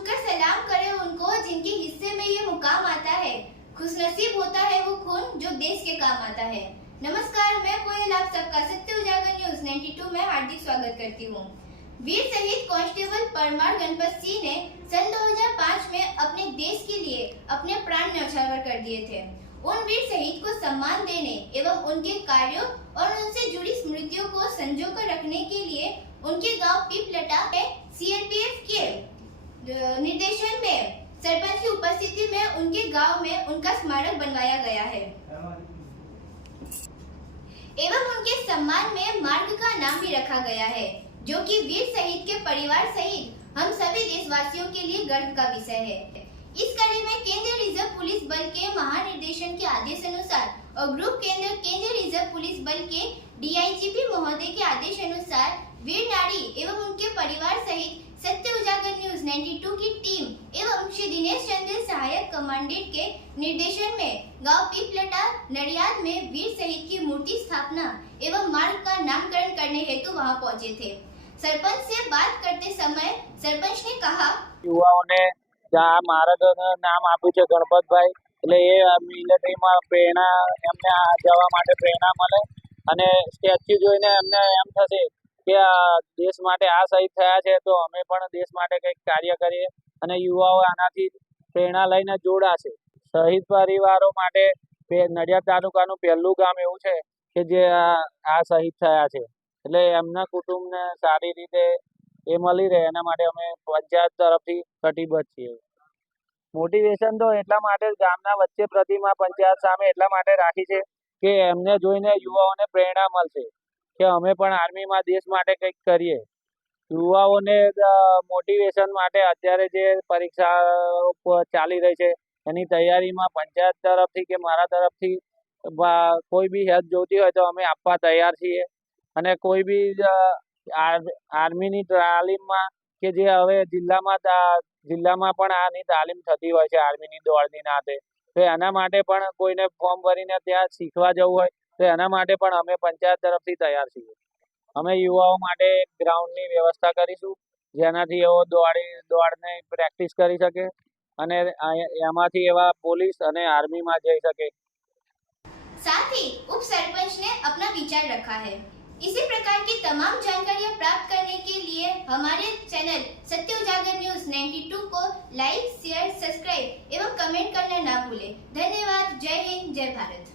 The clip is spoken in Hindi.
झुककर सलाम करे उनको जिनके हिस्से में ये मुकाम आता है। खुशनसीब होता है वो खून जो देश के काम आता है। नमस्कार, मैं कोयल आप सबका सत्य उजागर न्यूज 92 में हार्दिक स्वागत करती हूँ। वीर शहीद कांस्टेबल परमार गणपत सिंह ने सन 2005 में अपने देश के लिए अपने प्राण न्यौछावर कर दिए थे। उन वीर शहीद को सम्मान देने एवं उनके कार्यों और उनसे जुड़ी स्मृतियों को संजो कर रखने के लिए उनके गांव पीपलटा में सीआरपीएफ के निर्देशन में सरपंच की उपस्थिति में उनके गांव में उनका स्मारक बनवाया गया है एवं उनके सम्मान में मार्ग का नाम भी रखा गया है, जो कि वीर शहीद के परिवार सहित हम सभी देशवासियों के लिए गर्व का विषय है। इस कड़ी में केंद्रीय रिजर्व पुलिस बल के महानिर्देशन के आदेश अनुसार और ग्रुप केंद्रीय रिजर्व पुलिस बल के डीआईजीपी महोदय के आदेश अनुसार वीर नारी एवं उनके परिवार सहित सत्य उजागर न्यूज 92 की टीम एवं श्री दिनेश चंद्र सहायक कमांडेंट के निर्देशन में गांव पीपलटा नडियाद में वीर शहीद की मूर्ति स्थापना एवं मार्ग का नामकरण करने हेतु वहां पहुंचे थे। सरपंच से बात करते समय सरपंच ने कहा, युवाओने આ માર્ગનું નામ આપ્યું છે ગણપતભાઈ, એટલે એ મિલિટરીમાં પ્રેરણા એમને જવા માટે પ્રેરણા મળે અને સ્ટેચ્યુ જોઈને એમને એમ થશે કે દેશ માટે આ શહીદ થયા છે તો અમે પણ દેશ માટે કંઈક કાર્ય કરીએ અને યુવાઓ આનાથી પ્રેરણા લઈને જોડાશે। શહીદ પરિવારો માટે નડિયાદ તાલુકાનું પહેલું ગામ એવું છે કે જે આ શહીદ થયા છે, એટલે એમના કુટુંબને સારી રીતે એ મળી રહે એના માટે અમે પંચાયત તરફથી કટિબદ્ધ છીએ। મોટિવેશન તો એટલા માટે ગામના વચ્ચે પ્રતિમા પંચાયત સામે એટલા માટે રાખી છે કે એમને જોઈને યુવાઓને પ્રેરણા મળશે કે અમે પણ આર્મીમાં દેશ માટે કંઈક કરીએ। યુવાઓને મોટિવેશન માટે અત્યારે જે પરીક્ષા ચાલી રહી છે એની તૈયારીમાં પંચાયત તરફથી કે મારા તરફથી કોઈ બી હેલ્પ જોઈતી હોય તો અમે આપવા તૈયાર છીએ અને કોઈ બી આર્મીની તાલીમમાં કે જે હવે જિલ્લામાં પણ આની તાલીમ થતી હોય છે આર્મીની દોડની નાતે, તો એના માટે પણ કોઈને ફોર્મ ભરીને ત્યાં શીખવા જવું હોય તો એના માટે પણ અમે પંચાયત તરફથી તૈયાર છીએ। અમે યુવાઓ માટે ગ્રાઉન્ડની વ્યવસ્થા કરીશું જેનાથી એઓ દોડને પ્રેક્ટિસ કરી શકે અને એમાંથી એવા પોલીસ અને આર્મીમાં જઈ શકે। साथ ही उप सरपंच ने अपना विचार रखा है। इसी प्रकार की तमाम जानकारियां प्राप्त करने के लिए हमारे चैनल सत्य उजागर न्यूज 92 को लाइक, शेयर, सब्सक्राइब एवं कमेंट करना ना भूलें। धन्यवाद। जय हिंद, जय भारत।